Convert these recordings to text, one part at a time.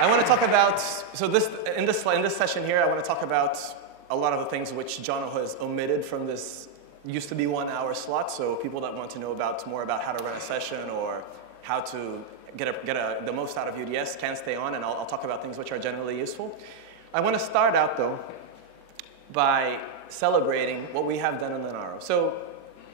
I want to talk about, so in this session here, I want to talk about a lot of the things which John has omitted from this used to be 1 hour slot. So people that want to know more about how to run a session or how to get the most out of UDS can stay on, and I'll talk about things which are generally useful. I want to start out, though, by celebrating what we have done in Linaro. So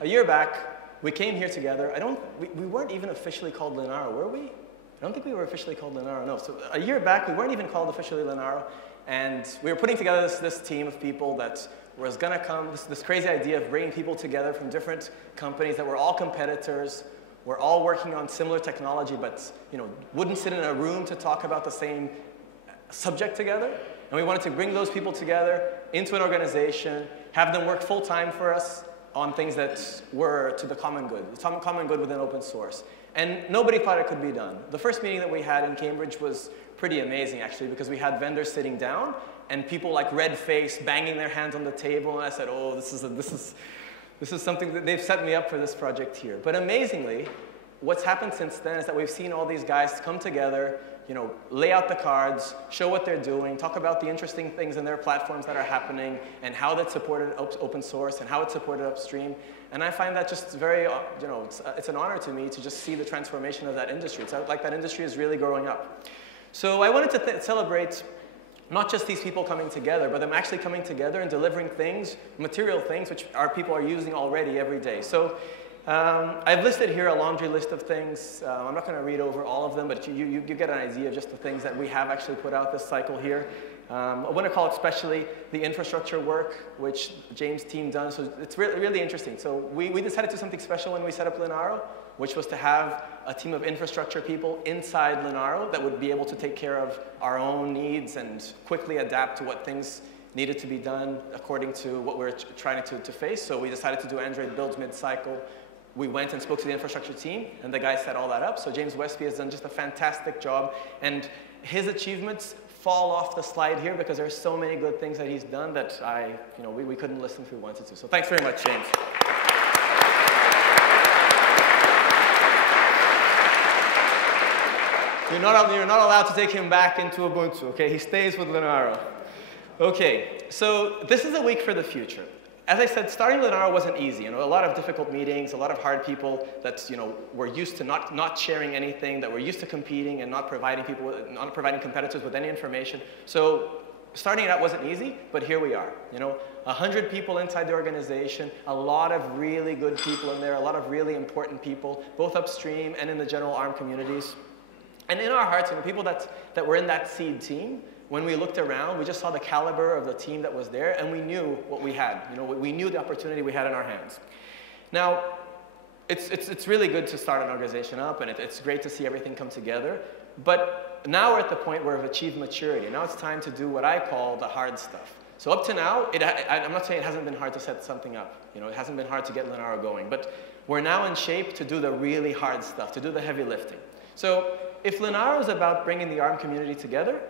a year back, we came here together. We weren't even officially called Linaro, were we? I don't think we were officially called Linaro, no. So a year back, we weren't even called officially Linaro, and we were putting together this team of people that was going to come, this crazy idea of bringing people together from different companies that were all competitors, were all working on similar technology, but wouldn't sit in a room to talk about the same subject together. And we wanted to bring those people together into an organization, have them work full-time for us on things that were to the common good within open source. And nobody thought it could be done. The first meeting that we had in Cambridge was pretty amazing, actually, because we had vendors sitting down and people like red-faced, banging their hands on the table. And I said, oh, this is something that they've set me up for this project here. But amazingly, what's happened since then is that we've seen all these guys come together, lay out the cards, show what they're doing, talk about the interesting things in their platforms that are happening, and how that's supported open source, and how it's supported upstream. And I find that just very, it's an honor to me to just see the transformation of that industry. It's like that industry is really growing up. So I wanted to celebrate not just these people coming together, but them actually coming together and delivering things, material things, which our people are using already every day. So I've listed here a laundry list of things. I'm not going to read over all of them, but you get an idea of just the things that we have actually put out this cycle here. I want to call it especially the infrastructure work, which James' team done. So it's really interesting. So we decided to do something special when we set up Linaro, which was to have a team of infrastructure people inside Linaro that would be able to take care of our own needs and quickly adapt to what things needed to be done according to what we're trying to face. So we decided to do Android builds mid-cycle. We went and spoke to the infrastructure team, and the guys set all that up. So James Westby has done just a fantastic job, and his achievements fall off the slide here because there's so many good things that he's done that we couldn't listen if we wanted to. So thanks very much, James. You're not allowed to take him back into Ubuntu, okay? He stays with Linaro. Okay, so this is a week for the future. As I said, starting Linaro wasn't easy. A lot of difficult meetings, a lot of hard people that were used to not sharing anything, that were used to competing and not providing competitors with any information. So starting it out wasn't easy, but here we are. 100 people inside the organization, a lot of really good people in there, a lot of really important people, both upstream and in the general ARM communities. And in our hearts, people that were in that seed team, when we looked around, we just saw the caliber of the team that was there, and we knew what we had. We knew the opportunity we had in our hands. Now, it's really good to start an organization up, and it's great to see everything come together. But now we're at the point where we've achieved maturity. Now it's time to do what I call the hard stuff. So up to now, I'm not saying it hasn't been hard to set something up. It hasn't been hard to get Linaro going. But we're now in shape to do the really hard stuff, to do the heavy lifting. So if Linaro is about bringing the ARM community together,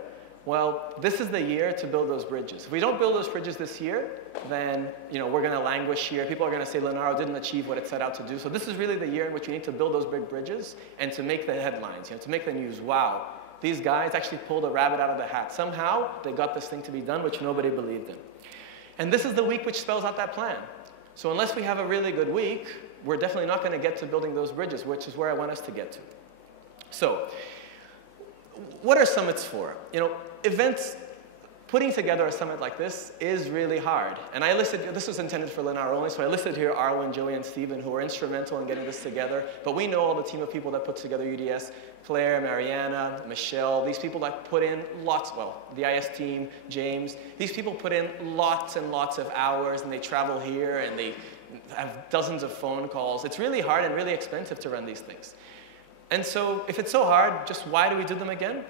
well, this is the year to build those bridges. If we don't build those bridges this year, then we're going to languish here. People are going to say Linaro didn't achieve what it set out to do. So this is really the year in which we need to build those big bridges and to make the headlines, to make the news. Wow, these guys actually pulled a rabbit out of the hat. Somehow, they got this thing to be done, which nobody believed in. And this is the week which spells out that plan. So unless we have a really good week, we're definitely not going to get to building those bridges, which is where I want us to get to. So what are summits for? Events, putting together a summit like this is really hard. And I listed, this was intended for Linaro only, so I listed here Arwen, Joey, and Steven, who were instrumental in getting this together. But we know all the team of people that put together UDS, Claire, Mariana, Michelle, these people that put in lots, well, the IS team, James, these people put in lots and lots of hours, and they travel here, and they have dozens of phone calls. It's really hard and really expensive to run these things. And so if it's so hard, just why do we do them again?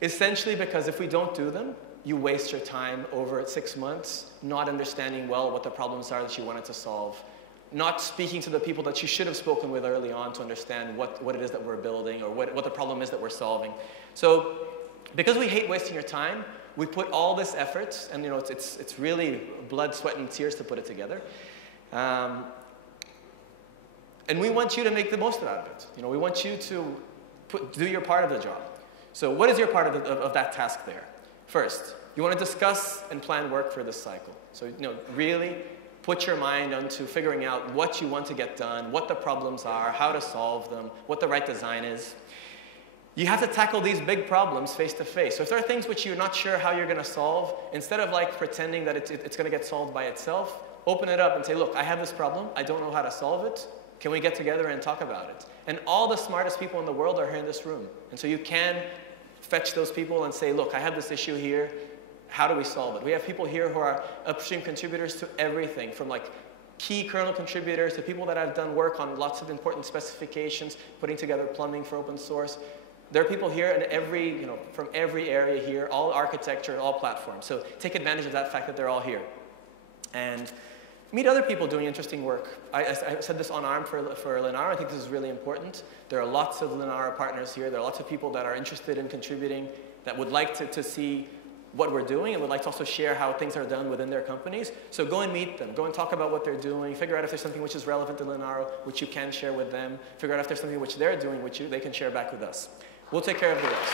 Essentially because if we don't do them, you waste your time over 6 months not understanding well what the problems are that you wanted to solve, not speaking to the people that you should have spoken with early on to understand what it is that we're building or what the problem is that we're solving. So because we hate wasting your time, we put all this effort, and it's really blood, sweat, and tears to put it together. And we want you to make the most out of it. We want you to do your part of the job. So what is your part of that task there? First, you want to discuss and plan work for this cycle. So really put your mind onto figuring out what you want to get done, what the problems are, how to solve them, what the right design is. You have to tackle these big problems face to face. So if there are things which you're not sure how you're going to solve, instead of like pretending that it's going to get solved by itself, open it up and say, look, I have this problem. I don't know how to solve it. Can we get together and talk about it? And all the smartest people in the world are here in this room. And so you can fetch those people and say, look, I have this issue here. How do we solve it? We have people here who are upstream contributors to everything, from like key kernel contributors to people that have done work on lots of important specifications, putting together plumbing for open source. There are people here in from every area here, all architecture, all platforms. So take advantage of that fact that they're all here. And meet other people doing interesting work. I said this on ARM for Linaro. I think this is really important. There are lots of Linaro partners here. There are lots of people that are interested in contributing, that would like to see what we're doing and would like to also share how things are done within their companies. So go and meet them. Go and talk about what they're doing. Figure out if there's something which is relevant to Linaro, which you can share with them. Figure out if there's something which they're doing, which they can share back with us. We'll take care of the rest.